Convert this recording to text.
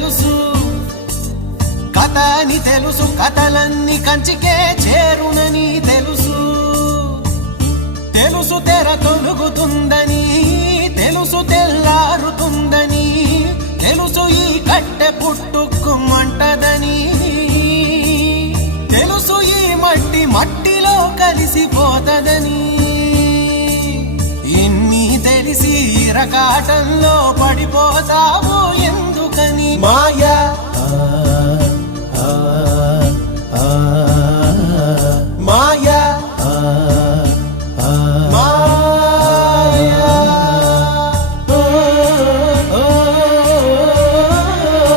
తెలుసు, కథ అని తెలుసు, కథలన్నీ కంచికే చేరునని తెలుసు. తెలుసు తెర తొలుగుతుందని, తెలుసు తెల్లారుతుందని, తెలుసు ఈ కట్టె పుట్టుకుమంటదని, తెలుసు ఈ మట్టి మట్టిలో కలిసిపోతదని. ఇన్ని తెలిసి ఇరకాటంలో పడిపోతావు ఎందుకని? మాయ